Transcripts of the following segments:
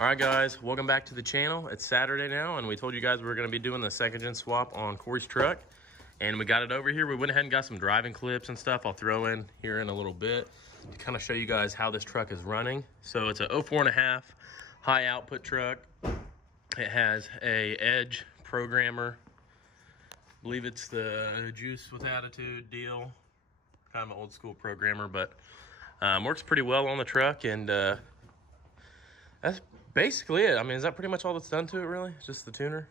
All right, guys, welcome back to the channel. It's Saturday now, and we told you guys we were going to be doing the second gen swap on Corey's truck, and we got it over here. We went ahead and got some driving clips and stuff I'll throw in here in a little bit to kind of show you guys how this truck is running. So it's a 04.5 high output truck. It has a Edge programmer. I believe it's the Juice with Attitude deal. Kind of an old school programmer, but works pretty well on the truck, and that's basically it. I mean, is that pretty much all that's done to it, really? Just the tuner?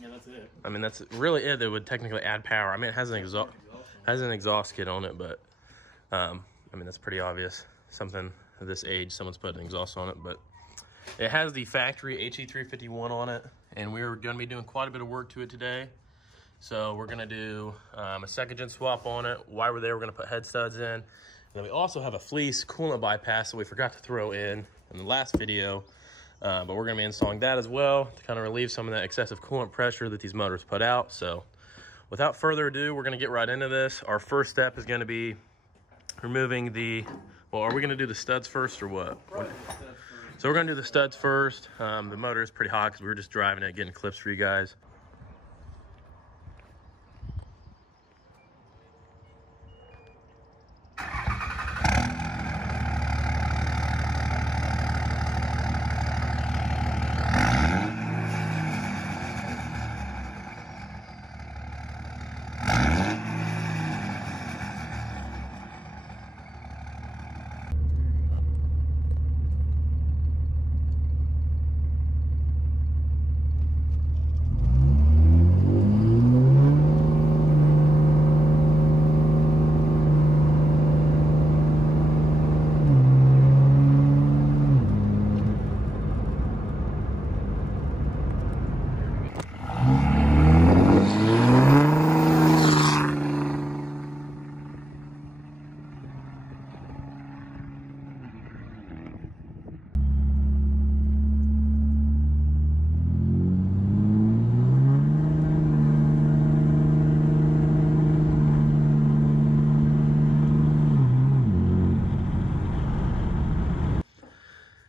Yeah, that's it. I mean, that's really it that would technically add power. I mean, it has an exhaust kit on it, but I mean, that's pretty obvious. Something of this age, someone's put an exhaust on it, but it has the factory HE351 on it, and we're going to be doing quite a bit of work to it today. So we're going to do a second gen swap on it. While we're there, we're going to put head studs in. And then we also have a fleece coolant bypass that we forgot to throw in the last video. But we're going to be installing that as well to kind of relieve some of that excessive coolant pressure that these motors put out. So without further ado, we're going to get right into this. Our first step is going to be removing the, well, are we going to do the studs first or what? So we're going to do the studs first. The motor is pretty hot because we were just driving it, getting clips for you guys.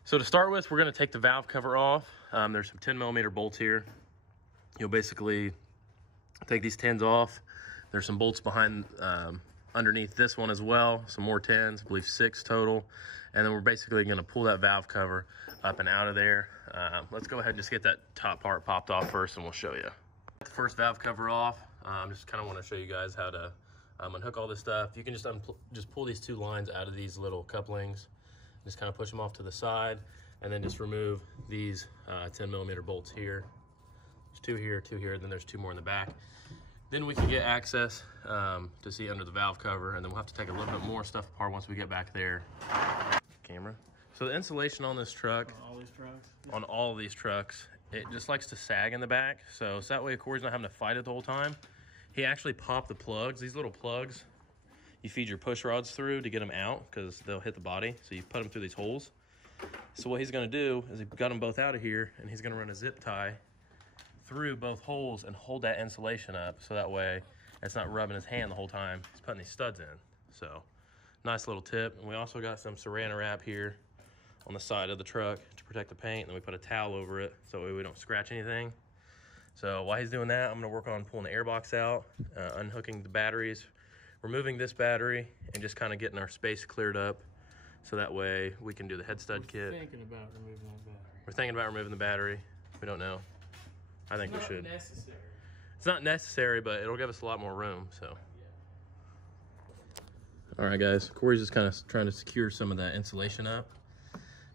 So to start with, we're going to take the valve cover off. There's some 10mm bolts here. You'll basically take these 10s off. There's some bolts behind underneath this one as well. Some more 10s, I believe 6 total. And then we're basically going to pull that valve cover up and out of there. Let's go ahead and just get that top part popped off first, and we'll show you. The first valve cover off. Just kind of want to show you guys how to unhook all this stuff. You can just pull these 2 lines out of these little couplings. Just kind of push them off to the side, and then just remove these 10mm bolts here. There's 2 here, 2 here, then there's 2 more in the back. Then we can get access to see under the valve cover, and then we'll have to take a little bit more stuff apart once we get back there. Camera. So the insulation on this truck, on all of these trucks, it just likes to sag in the back. So that way Corey's not having to fight it the whole time. He actually popped the plugs, these little plugs. You feed your push rods through to get them out because they'll hit the body. So you put them through these holes. So what he's going to do is he got them both out of here, and he's going to run a zip tie through both holes and hold that insulation up. So that way it's not rubbing his hand the whole time he's putting these studs in. So nice little tip. And we also got some Saran wrap here on the side of the truck to protect the paint. And then we put a towel over it so that way we don't scratch anything. So while he's doing that, I'm going to work on pulling the airbox out, unhooking the batteries, removing this battery, and just kind of getting our space cleared up so that way we can do the head stud kit. We're thinking about removing that battery. We're thinking about removing the battery. We don't know. I think we should. It's not necessary. It's not necessary, but it'll give us a lot more room, so. Yeah. All right, guys. Corey's just kind of trying to secure some of that insulation up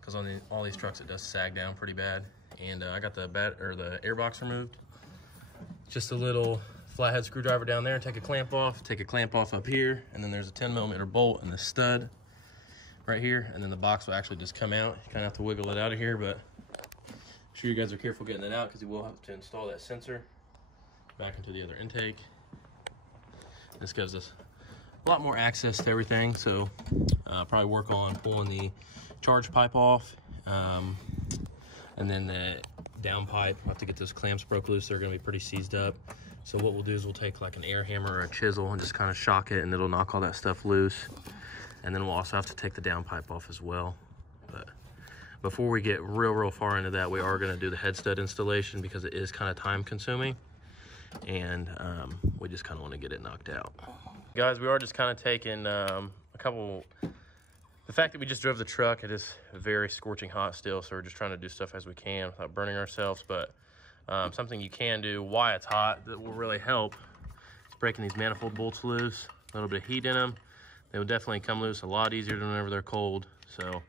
because on all these trucks it does sag down pretty bad. And I got the airbox removed. Just a little flathead screwdriver down there, take a clamp off up here, and then there's a 10mm bolt and the stud right here, and then the box will actually just come out. You kind of have to wiggle it out of here, but make sure you guys are careful getting it out because you will have to install that sensor back into the other intake. This gives us a lot more access to everything, so probably work on pulling the charge pipe off, and then the down pipe. We'll have to get those clamps broke loose. They're going to be pretty seized up. So what we'll do is we'll take like an air hammer or a chisel and just kind of shock it, and it'll knock all that stuff loose. And then we'll also have to take the down pipe off as well. But before we get real far into that, we are going to do the head stud installation because it is kind of time consuming, and we just kind of want to get it knocked out. Guys, we are just kind of taking a couple. The fact that we just drove the truck, it is very scorching hot still, so we're just trying to do stuff as we can without burning ourselves. But something you can do while it's hot that will really help is breaking these manifold bolts loose. A little bit of heat in them. They will definitely come loose a lot easier than whenever they're cold. So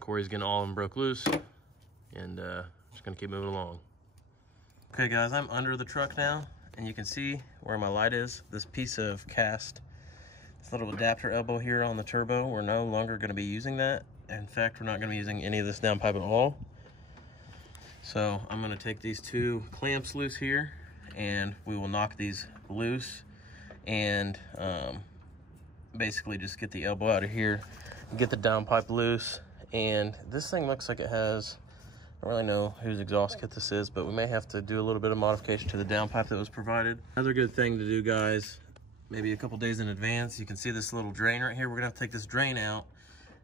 Corey's getting all of them broke loose, and just gonna keep moving along. Okay guys, I'm under the truck now, and you can see where my light is. This piece of cast, this little adapter elbow here on the turbo, we're no longer gonna be using that. In fact, we're not gonna be using any of this downpipe at all. So I'm gonna take these two clamps loose here, and we will knock these loose, and basically just get the elbow out of here, get the downpipe loose. And this thing looks like it has, I don't really know whose exhaust kit this is, but we may have to do a little bit of modification to the downpipe that was provided. Another good thing to do, guys, maybe a couple days in advance, you can see this little drain right here. We're gonna have to take this drain out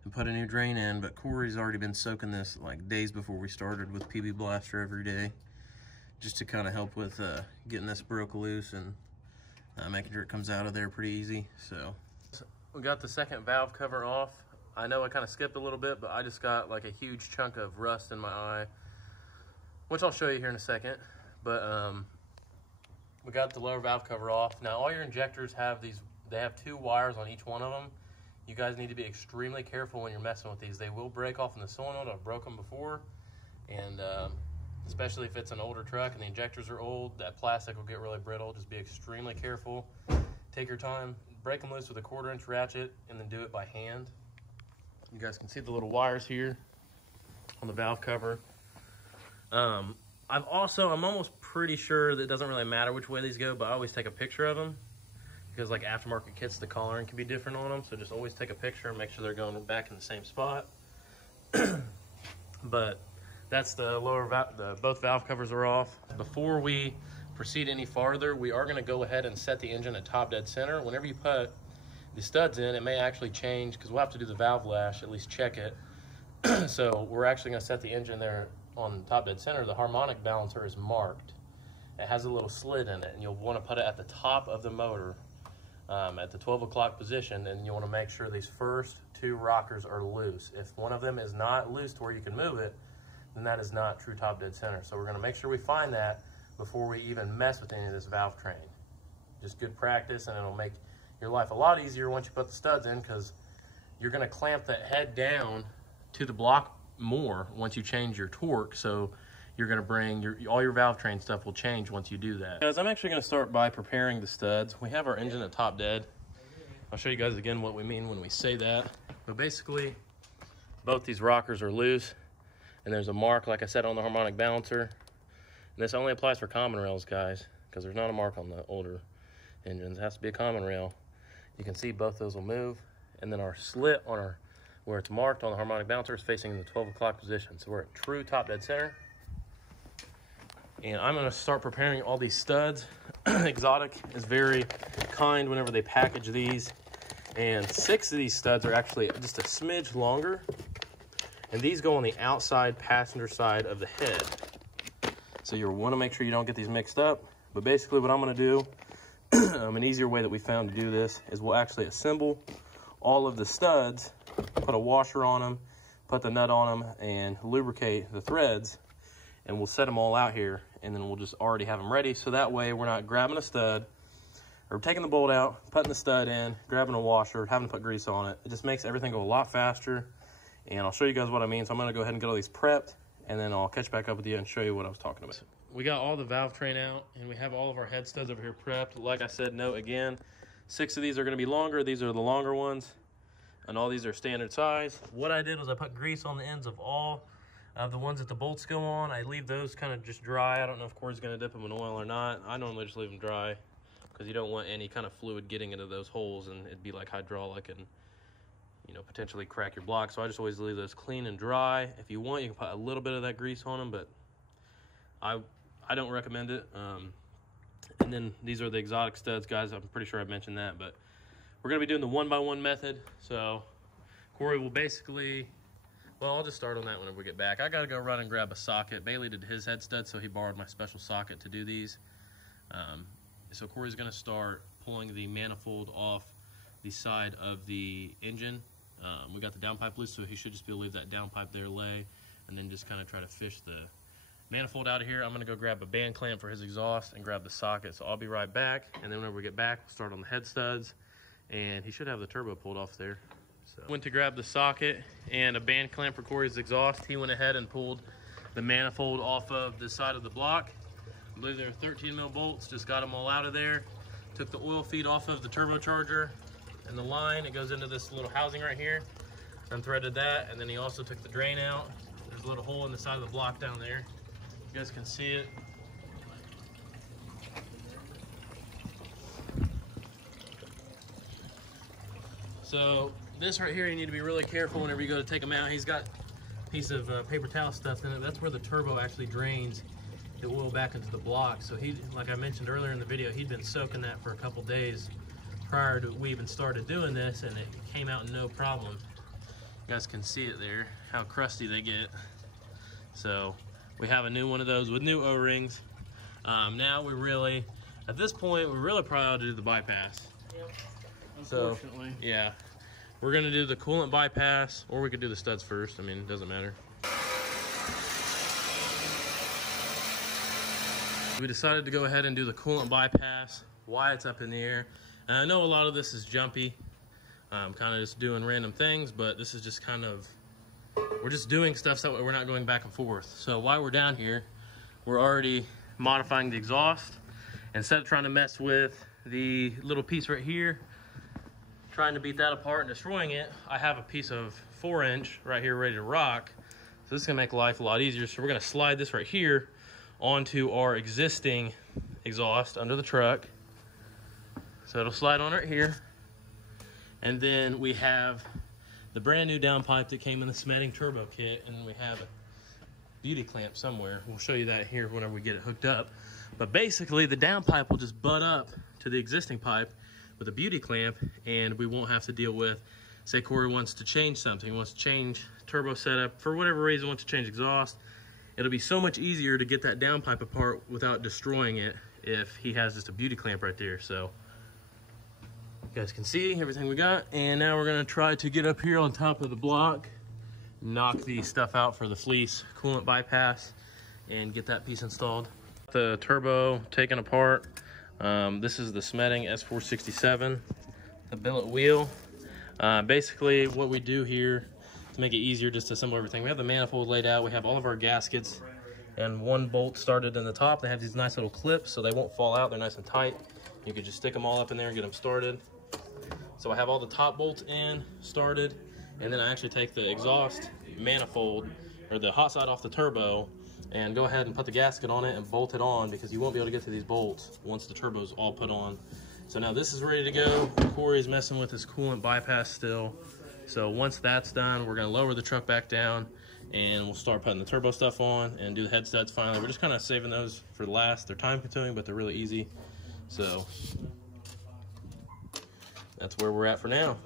and put a new drain in, but Corey's already been soaking this like days before we started with PB Blaster every day, just to kind of help with getting this broke loose and making sure it comes out of there pretty easy. So we got the second valve cover off. I know I kind of skipped a little bit, but I just got like a huge chunk of rust in my eye, which I'll show you here in a second. But we got the lower valve cover off. Now all your injectors have these, they have 2 wires on each one of them. You guys need to be extremely careful when you're messing with these. They will break off in the solenoid. I've broke them before, and especially if it's an older truck and the injectors are old, that plastic will get really brittle. Just be extremely careful. Take your time, break them loose with a 1/4-inch ratchet, and then do it by hand. You guys can see the little wires here on the valve cover. I'm almost pretty sure that it doesn't really matter which way these go, but I always take a picture of them because like aftermarket kits, the coloring can be different on them. So just always take a picture and make sure they're going back in the same spot. But that's the lower valve, both valve covers are off. Before we proceed any farther, we are gonna go ahead and set the engine at top dead center. Whenever you put the studs in, it may actually change because we'll have to do the valve lash, at least check it. So we're actually gonna set the engine there on top dead center. The harmonic balancer is marked. It has a little slit in it, and you'll wanna put it at the top of the motor at the 12 o'clock position, and you wanna make sure these first 2 rockers are loose. If one of them is not loose to where you can move it, then that is not true top dead center. So we're gonna make sure we find that before we even mess with any of this valve train. Just good practice, and it'll make your life a lot easier once you put the studs in, because you're going to clamp that head down to the block more once you change your torque. So you're going to bring all your valve train stuff will change once you do that. Guys, I'm actually going to start by preparing the studs. We have our engine at top dead. I'll show you guys again what we mean when we say that. But basically, both these rockers are loose, and there's a mark, like I said, on the harmonic balancer. And this only applies for common rails, guys, because there's not a mark on the older engines. It has to be a common rail. You can see both those will move, and then our slit on our, where it's marked on the harmonic balancer, is facing the 12 o'clock position. So we're at true top dead center. And I'm gonna start preparing all these studs. Xotic is very kind whenever they package these. And 6 of these studs are actually just a smidge longer. And these go on the outside passenger side of the head. So you wanna make sure you don't get these mixed up. But basically what I'm gonna do, an easier way that we found to do this is we'll actually assemble all of the studs, put a washer on them, put the nut on them, and lubricate the threads, and we'll set them all out here, and then we'll just already have them ready. So that way we're not grabbing a stud or taking the bolt out, putting the stud in, grabbing a washer, having to put grease on it. It just makes everything go a lot faster, and I'll show you guys what I mean. So I'm gonna go ahead and get all these prepped, and then I'll catch back up with you and show you what I was talking about. We got all the valve train out, and we have all of our head studs over here prepped. Like I said, note again, 6 of these are gonna be longer. These are the longer ones, and all these are standard size. What I did was I put grease on the ends of all of the ones that the bolts go on. I leave those kind of just dry. I don't know if Corey's gonna dip them in oil or not. I normally just leave them dry because you don't want any kind of fluid getting into those holes, and it'd be like hydraulic and, you know, potentially crack your block. So I just always leave those clean and dry. If you want, you can put a little bit of that grease on them, but I don't recommend it. And then these are the Xotic studs, guys. I'm pretty sure I mentioned that, but we're gonna be doing the 1x1 method. So Corey will basically Well, I'll just start on that whenever we get back. I gotta go run and grab a socket. Bailey did his head stud, so he borrowed my special socket to do these. So Corey's gonna start pulling the manifold off the side of the engine. We got the downpipe loose, so he should just be able to leave that downpipe there lay, and then just kind of try to fish the manifold out of here. I'm gonna go grab a band clamp for his exhaust and grab the socket. So I'll be right back, and then whenever we get back, we'll start on the head studs, and he should have the turbo pulled off there. So went to grab the socket and a band clamp for Corey's exhaust. He went ahead and pulled the manifold off of the side of the block. I believe there are 13 mil bolts, just got them all out of there. Took the oil feed off of the turbocharger and the line. It goes into this little housing right here. Unthreaded that, and then he also took the drain out. There's a little hole in the side of the block down there. You guys can see it. So this right here, you need to be really careful whenever you go to take them out. He's got a piece of paper towel stuffed in it. That's where the turbo actually drains the oil back into the block. So he, like I mentioned earlier in the video, he'd been soaking that for a couple days prior to we even started doing this, and it came out no problem. You guys can see it there, how crusty they get. So we have a new one of those with new O-rings. Now we really, at this point, we really probably ought to do the bypass. Yep. So, Unfortunately. yeah, we're gonna do the coolant bypass, or we could do the studs first. I mean, it doesn't matter. We decided to go ahead and do the coolant bypass. Why it's up in the air. And I know a lot of this is jumpy, kind of just doing random things, but this is just kind of, we're just doing stuff so that we're not going back and forth. So while we're down here, we're already modifying the exhaust. Instead of trying to mess with the little piece right here, trying to beat that apart and destroying it, I have a piece of 4-inch right here ready to rock. So this is gonna make life a lot easier. So we're gonna slide this right here onto our existing exhaust under the truck. So it'll slide on right here. And then we have the brand new downpipe that came in the Smeding turbo kit, and then we have a beauty clamp somewhere. We'll show you that here whenever we get it hooked up. But basically the downpipe will just butt up to the existing pipe with a beauty clamp, and we won't have to deal with, say Corey wants to change something, he wants to change turbo setup, for whatever reason wants to change exhaust. It'll be so much easier to get that downpipe apart without destroying it if he has just a beauty clamp right there. So you guys can see everything we got, and now we're gonna try to get up here on top of the block, knock the stuff out for the fleece coolant bypass, and get that piece installed. The turbo taken apart. This is the Smeding S467, the billet wheel. Basically what we do here to make it easier just to assemble everything, we have the manifold laid out, we have all of our gaskets, and one bolt started in the top. They have these nice little clips so they won't fall out, they're nice and tight. You could just stick them all up in there and get them started. So I have all the top bolts in, started, and then I actually take the exhaust manifold, or the hot side off the turbo, and go ahead and put the gasket on it and bolt it on, because you won't be able to get to these bolts once the turbo's all put on. So now this is ready to go. Corey's messing with his coolant bypass still. So once that's done, we're gonna lower the truck back down, and we'll start putting the turbo stuff on and do the head studs finally. We're just kind of saving those for last. They're time consuming, but they're really easy. So that's where we're at for now.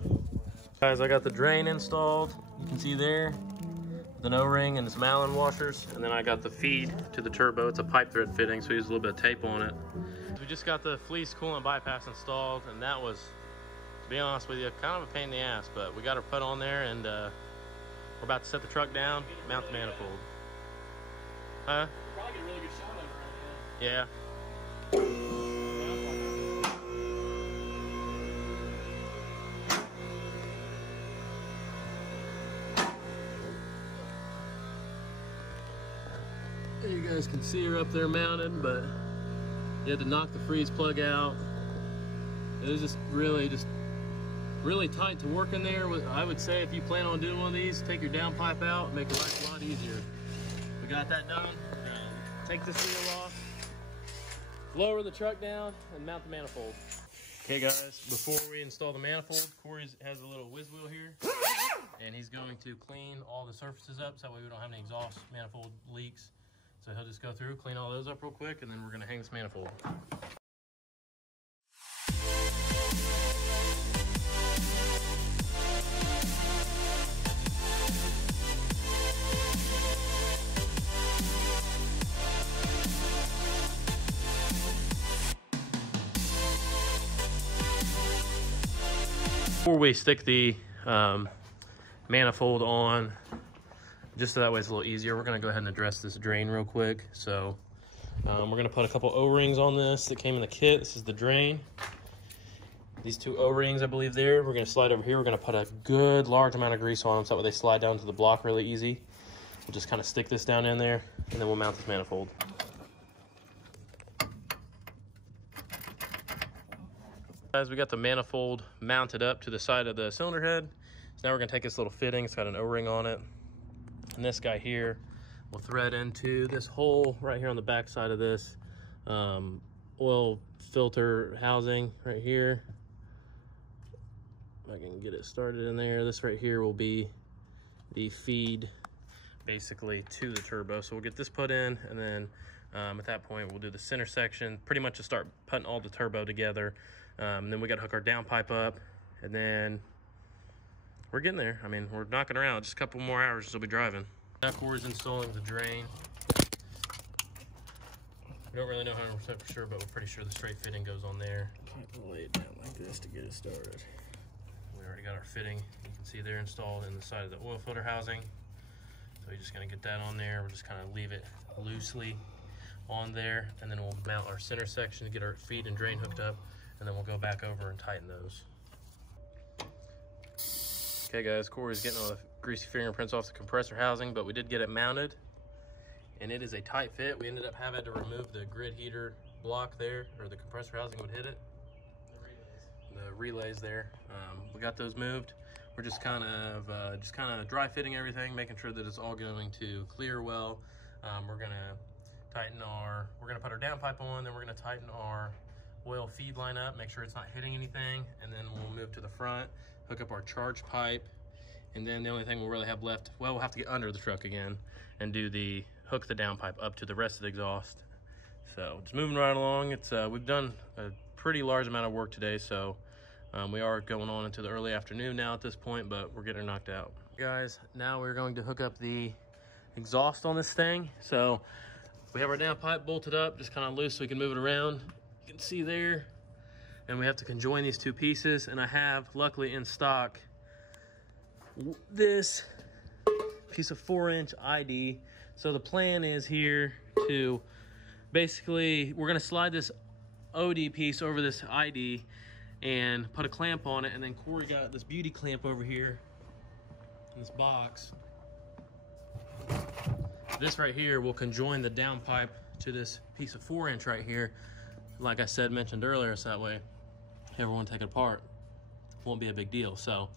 Guys, I got the drain installed. You can see there, the O-ring and some Allen washers. And then I got the feed to the turbo. It's a pipe thread fitting, so we use a little bit of tape on it. We just got the fleece coolant bypass installed, and that was, to be honest with you, kind of a pain in the ass, but we got her put on there, and we're about to set the truck down, mount the manifold. Huh? We'll probably get a really good shot of it right now. Yeah. You guys can see her up there mounted, but you had to knock the freeze plug out. It was just really tight to work in there. I would say if you plan on doing one of these, take your downpipe out, make life a lot easier. We got that done. We're gonna take this wheel off, lower the truck down, and mount the manifold. Okay guys, before we install the manifold, Corey has a little whiz wheel here, and he's going to clean all the surfaces up so that way we don't have any exhaust manifold leaks. So he'll just go through, clean all those up real quick, and then we're gonna hang this manifold. Before we stick the manifold on, just so that way it's a little easier, we're gonna go ahead and address this drain real quick. So we're gonna put a couple O-rings on this that came in the kit. This is the drain. These two O-rings, I believe there. We're gonna slide over here. We're gonna put a good large amount of grease on them so that way they slide down to the block really easy. We'll just kind of stick this down in there and then we'll mount this manifold. Guys, we got the manifold mounted up to the side of the cylinder head. So now we're gonna take this little fitting. It's got an O-ring on it. And this guy here will thread into this hole right here on the back side of this oil filter housing right here. If I can get it started in there. This right here will be the feed basically to the turbo. So we'll get this put in, and then at that point we'll do the center section, pretty much to start putting all the turbo together. Then we got to hook our downpipe up, and then we're getting there. I mean, we're knocking around. Just a couple more hours, we'll be driving. Now Corey's installing the drain. We don't really know 100% for sure, but we're pretty sure the straight fitting goes on there. Can't lay it down like this to get it started. We already got our fitting. You can see they're installed in the side of the oil filter housing. So we're just gonna get that on there. We're just kind of leave it loosely on there, and then we'll mount our center section to get our feed and drain hooked up, and then we'll go back over and tighten those. Okay guys, Corey's getting all the greasy fingerprints off the compressor housing, but we did get it mounted, and it is a tight fit. We ended up having to remove the grid heater block there, or the compressor housing would hit it. The relays there. We got those moved. We're just kind of dry fitting everything, making sure that it's all going to clear well. We're gonna put our downpipe on, then we're gonna tighten our oil feed line up, make sure it's not hitting anything, and then we'll move to the front, hook up our charge pipe, and then the only thing we'll really have left, well, we'll have to get under the truck again and hook the downpipe up to the rest of the exhaust. So just moving right along. It's we've done a pretty large amount of work today, so we are going on into the early afternoon now at this point, but we're getting knocked out. Guys, now we're going to hook up the exhaust on this thing. So we have our downpipe bolted up, just kind of loose so we can move it around. You can see there. And we have to conjoin these two pieces, and I have, luckily in stock, this piece of 4-inch ID. So the plan is here to basically, we're gonna slide this OD piece over this ID and put a clamp on it, and then Corey got this beauty clamp over here in this box. This right here will conjoin the downpipe to this piece of 4-inch right here. Like I said, mentioned earlier, so that way everyone take it apart, won't be a big deal. So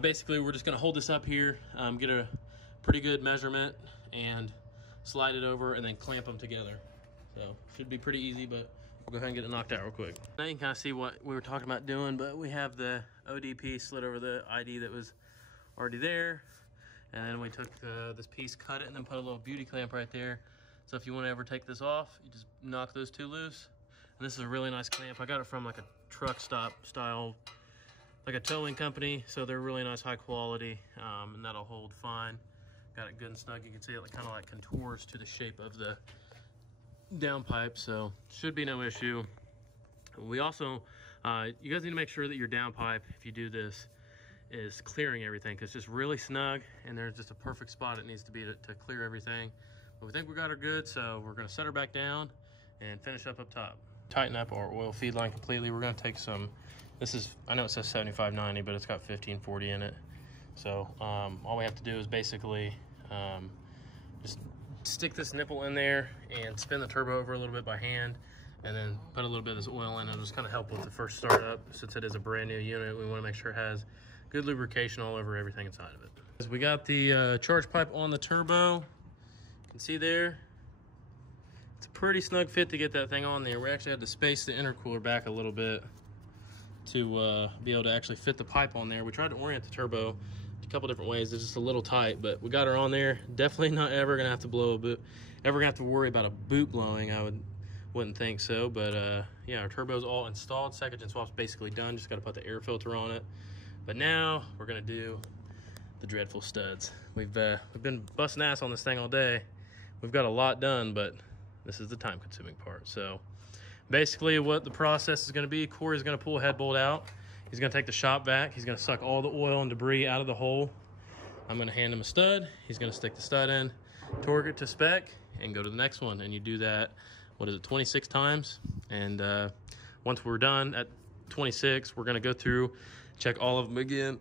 basically we're just gonna hold this up here, get a pretty good measurement and slide it over and then clamp them together. So should be pretty easy, but we'll go ahead and get it knocked out real quick. Now you can kind of see what we were talking about doing, but we have the OD piece slid over the ID that was already there. And then we took this piece, cut it, and then put a little beauty clamp right there. So if you want to ever take this off, you just knock those two loose. And this is a really nice clamp. I got it from like a truck stop style, like a towing company. So they're really nice, high quality, and that'll hold fine. Got it good and snug. You can see it kind of like contours to the shape of the downpipe, so should be no issue. We also, you guys need to make sure that your downpipe, if you do this, is clearing everything, because it's just really snug, and there's just a perfect spot it needs to be to clear everything. But we think we got her good, so we're gonna set her back down and finish up top. Tighten up our oil feed line completely. We're gonna take some, this is, I know it says 7590, but it's got 1540 in it. So all we have to do is basically just stick this nipple in there and spin the turbo over a little bit by hand, and then put a little bit of this oil in. It'll just kind of help with the first startup. Since it is a brand new unit, we want to make sure it has good lubrication all over everything inside of it. We got the charge pipe on the turbo. You can see there, it's a pretty snug fit to get that thing on there. We actually had to space the intercooler back a little bit to be able to actually fit the pipe on there. We tried to orient the turbo a couple different ways. It's just a little tight, but we got her on there. Definitely not ever gonna have to blow a boot, ever gonna have to worry about a boot blowing. Wouldn't think so, but yeah, our turbo's all installed. Second gen swap's basically done. Just got to put the air filter on it. But now we're gonna do the dreadful studs. We've been busting ass on this thing all day. We've got a lot done, but this is the time-consuming part. So basically, what the process is gonna be: Corey's gonna pull a head bolt out. He's gonna take the shop vac. He's gonna suck all the oil and debris out of the hole. I'm gonna hand him a stud. He's gonna stick the stud in, torque it to spec, and go to the next one. And you do that, 26 times? And once we're done at 26, we're gonna go through, check all of them again.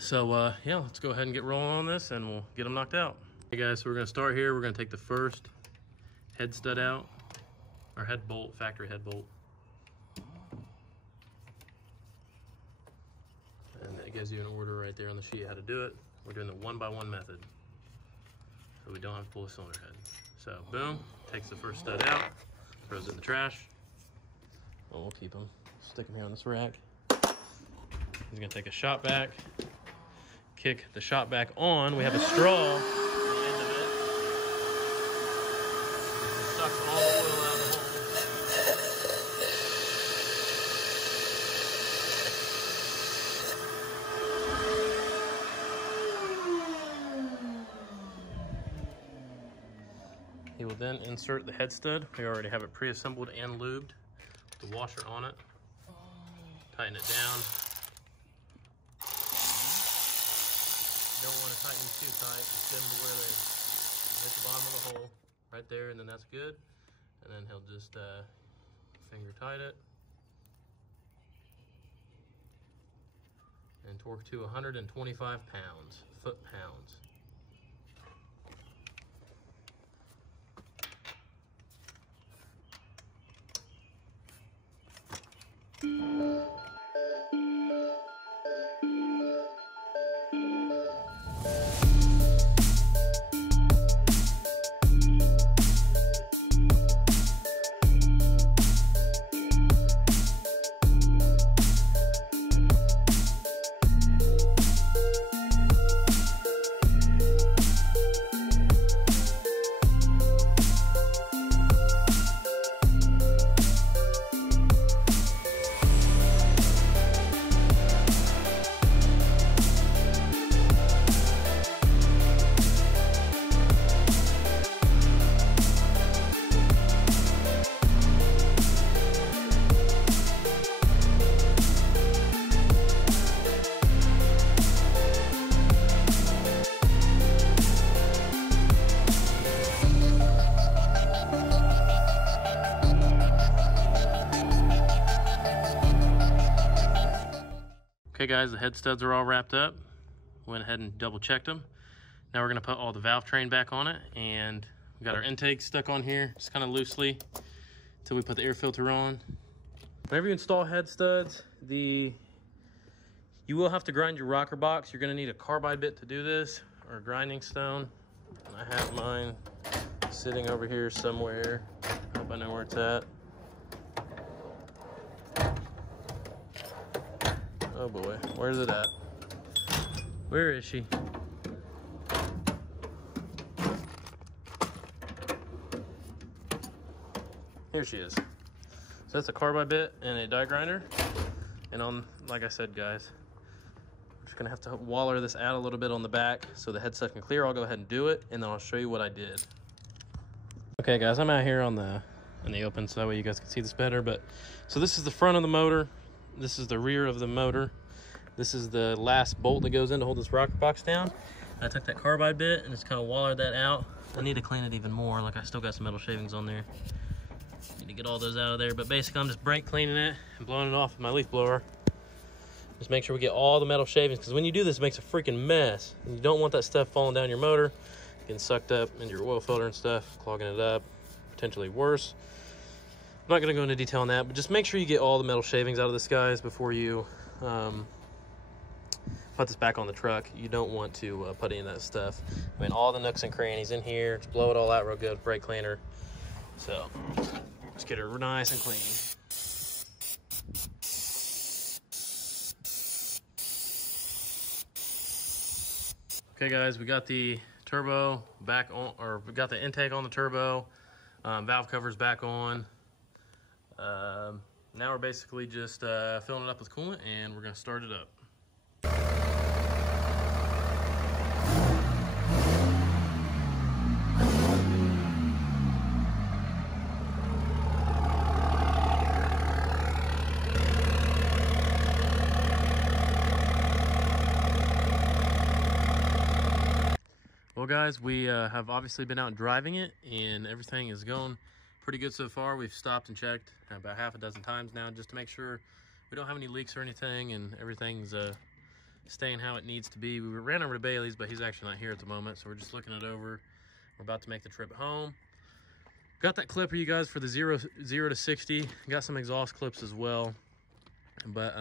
So yeah, let's go ahead and get rolling on this and we'll get them knocked out. Okay guys, so we're gonna start here. We're gonna take the first head stud out, or head bolt, factory head bolt. And it gives you an order right there on the sheet how to do it. We're doing the 1x1 method, so we don't have to pull a cylinder head. So boom, takes the first stud out, throws it in the trash. Well, we'll keep them, stick them here on this rack. He's gonna take a shop vac, kick the shop vac on. We have a straw at the end of it. It sucks all the oil out of the hole. He will then insert the head stud. We already have it pre-assembled and lubed with the washer on it. Tighten it down. You don't want to tighten them too tight. Just get them to where they hit the bottom of the hole, right there, and then that's good. And then he'll just finger tight it and torque to 125 pounds, foot-pounds. Okay guys, the head studs are all wrapped up. Went ahead and double checked them. Now we're gonna put all the valve train back on it, and we got our intake stuck on here, just kind of loosely, until we put the air filter on. Whenever you install head studs, you will have to grind your rocker box. You're gonna need a carbide bit to do this, or a grinding stone. And I have mine sitting over here somewhere. Hope I know where it's at. Oh boy, where's it at? Where is she? Here she is. So that's a carbide bit and a die grinder. And on, like I said guys, we're just gonna have to waller this out a little bit on the back so the head stud can clear. I'll go ahead and do it, and then I'll show you what I did. Okay guys, I'm out here in the open so that way you guys can see this better. But so this is the front of the motor. This is the rear of the motor. This is the last bolt that goes in to hold this rocker box down. I took that carbide bit and just kind of wallered that out. I need to clean it even more. Like, I still got some metal shavings on there. Need to get all those out of there. But basically, I'm just brake cleaning it and blowing it off with my leaf blower. Just make sure we get all the metal shavings, because when you do this, it makes a freaking mess. And you don't want that stuff falling down your motor, getting sucked up into your oil filter and stuff, clogging it up, potentially worse. I'm not going to go into detail on that, but just make sure you get all the metal shavings out of this, guys, before you put this back on the truck. You don't want to put any of that stuff. I mean, all the nooks and crannies in here. Just blow it all out real good with brake cleaner. So let's get her nice and clean. Okay guys, we got the turbo back on, or we got the intake on the turbo, valve covers back on. Now we're basically just filling it up with coolant, and we're gonna start it up. Well, guys, we have obviously been out driving it, and everything is going pretty good so far. We've stopped and checked about half a dozen times now just to make sure we don't have any leaks or anything, and everything's staying how it needs to be. We ran over to Bailey's, but he's actually not here at the moment, so we're just looking it over. We're about to make the trip home. Got that clip for you guys for the 0 to 60. Got some exhaust clips as well, but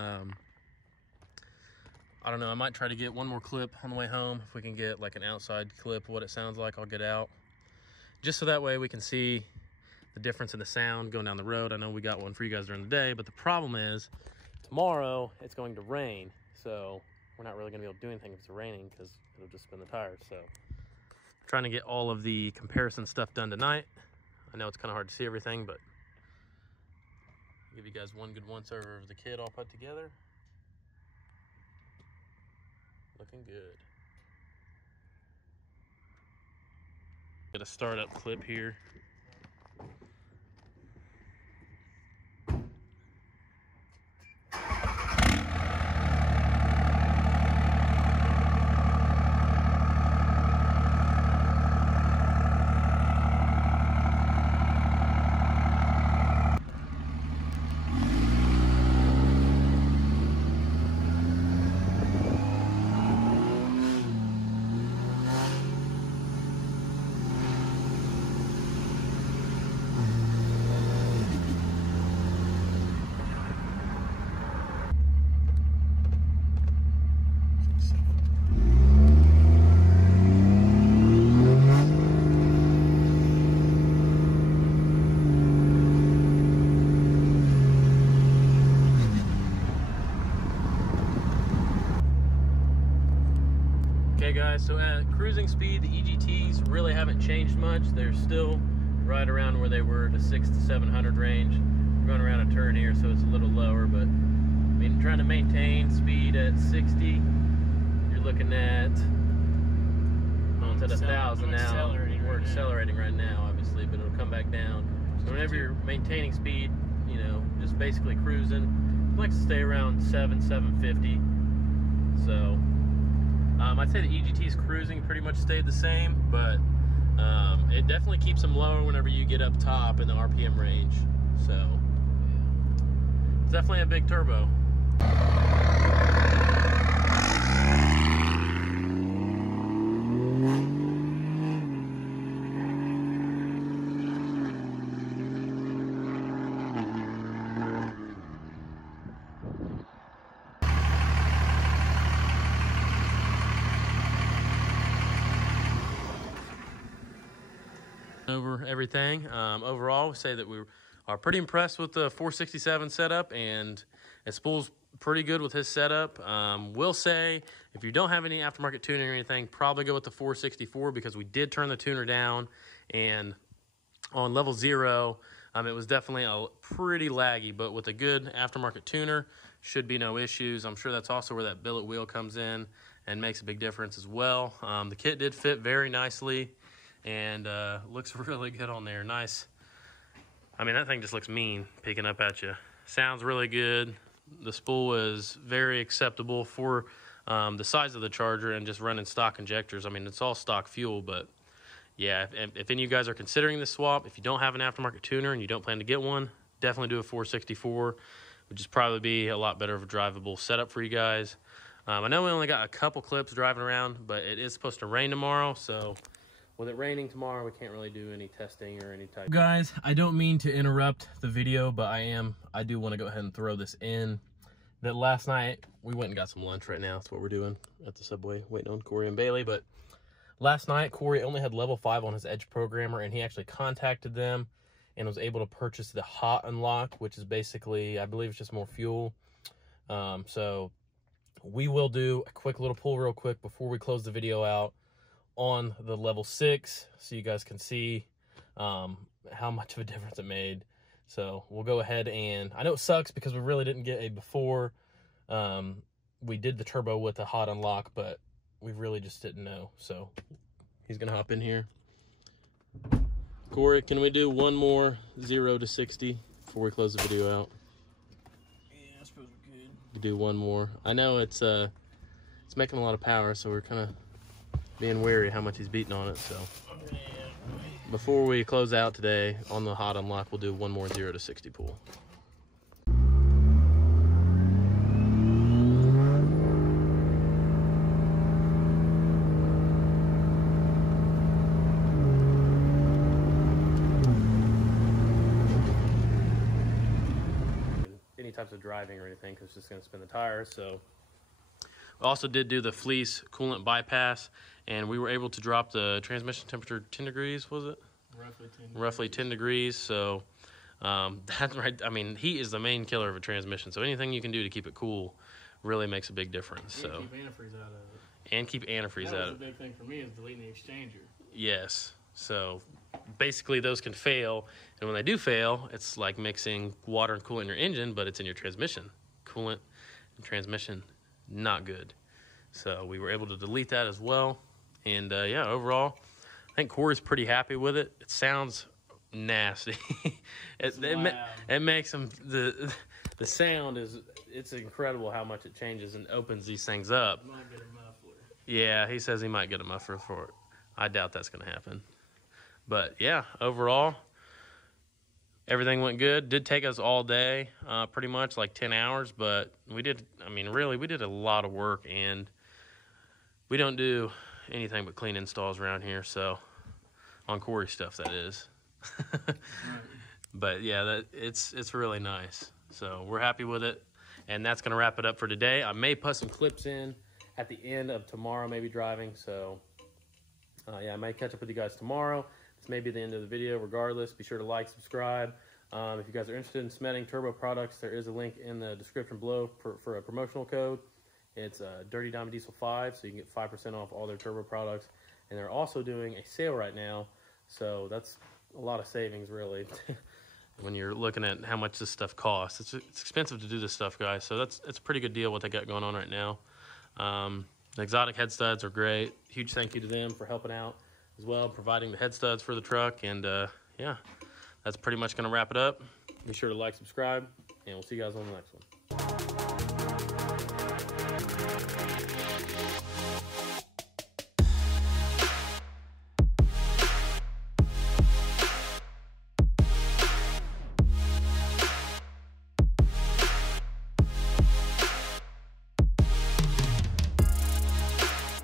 I don't know, I might try to get one more clip on the way home. If we can get like an outside clip, what it sounds like, I'll get out. Just so that way we can see the difference in the sound going down the road. I know we got one for you guys during the day, but the problem is tomorrow it's going to rain. So we're not really gonna be able to do anything if it's raining because it'll just spin the tires. So I'm trying to get all of the comparison stuff done tonight. I know it's kind of hard to see everything, but I'll give you guys one good once over of the kit all put together. Looking good. Get a startup clip here. Okay guys, so at cruising speed, the EGTs really haven't changed much. They're still right around where they were, the 600 to 700 range. We're going around a turn here, so it's a little lower, but I mean, trying to maintain speed at 60, you're looking at, well, it's at 1,000 now. We're accelerating right now, obviously, but it'll come back down. So whenever you're maintaining speed, you know, just basically cruising, I like to stay around 750. So I'd say the EGT's cruising pretty much stayed the same, but it definitely keeps them lower whenever you get up top in the RPM range. So it's definitely a big turbo. Over everything. Overall, we say that we are pretty impressed with the 467 setup, and it spools pretty good with his setup. We'll say if you don't have any aftermarket tuning or anything, probably go with the 464 because we did turn the tuner down, and on level 0, it was definitely a pretty laggy, but with a good aftermarket tuner, should be no issues. I'm sure that's also where that billet wheel comes in and makes a big difference as well. The kit did fit very nicely, and looks really good on there. Nice. I mean, that thing just looks mean picking up at you. Sounds really good. The spool is very acceptable for the size of the Charger and just running stock injectors. I mean, it's all stock fuel, but yeah, if any of you guys are considering this swap, if you don't have an aftermarket tuner and you don't plan to get one, definitely do a 464, which is probably be a lot better of a drivable setup for you guys. I know we only got a couple clips driving around, but it is supposed to rain tomorrow, so with it raining tomorrow, we can't really do any testing or any type. Guys, I don't mean to interrupt the video, but I do want to go ahead and throw this in. That last night, we went and got some lunch right now. That's what we're doing at the Subway, waiting on Corey and Bailey. But last night, Corey only had level 5 on his Edge programmer, and he actually contacted them and was able to purchase the hot unlock, which is basically, I believe it's just more fuel. So we will do a quick little pull real quick before we close the video out on the level 6, so you guys can see how much of a difference it made. So we'll go ahead, and I know it sucks because we really didn't get a before. We did the turbo with a hot unlock, but we really just didn't know. So he's gonna hop in here. Corey, can we do one more 0 to 60 before we close the video out? Yeah, I suppose we could. We do one more. I know it's making a lot of power, so we're kind of being wary how much he's beating on it. So before we close out today on the hot unlock, we'll do one more 0 to 60 pull. Any types of driving or anything, because it's just going to spin the tires. So we also did do the fleece coolant bypass, and we were able to drop the transmission temperature 10 degrees, was it? Roughly 10 degrees. So that's right. I mean, heat is the main killer of a transmission. So anything you can do to keep it cool really makes a big difference. And so keep antifreeze out of it. And keep antifreeze out of it. That was a big thing for me, is deleting the exchanger. Yes. So basically those can fail, and when they do fail, it's like mixing water and coolant in your engine, but it's in your transmission. Coolant and transmission, not good. So we were able to delete that as well. And yeah, overall, I think Corey's pretty happy with it. It sounds nasty. it makes him, the sound is, it's incredible how much it changes and opens these things up. Might get a muffler. Yeah, he says he might get a muffler for it. I doubt that's going to happen. But yeah, overall, everything went good. Did take us all day, pretty much like 10 hours, but we did, I mean, really, we did a lot of work, and we don't do anything but clean installs around here. So on Corey stuff, that is. Right. But yeah, it's really nice. So we're happy with it, and that's going to wrap it up for today. I may put some clips in at the end of tomorrow, maybe driving. So yeah, I might catch up with you guys tomorrow. This may be the end of the video. Regardless, be sure to like, subscribe. If you guys are interested in Smeding turbo products, there is a link in the description below for a promotional code. It's Dirty Diamond Diesel 5, so you can get 5% off all their turbo products. And they're also doing a sale right now, so that's a lot of savings, really. When you're looking at how much this stuff costs, it's expensive to do this stuff, guys. So it's a pretty good deal what they got going on right now. The Xotic Headstuds are great. Huge thank you to them for helping out as well, providing the Headstuds for the truck. And yeah, that's pretty much going to wrap it up. Be sure to like, subscribe, and we'll see you guys on the next one.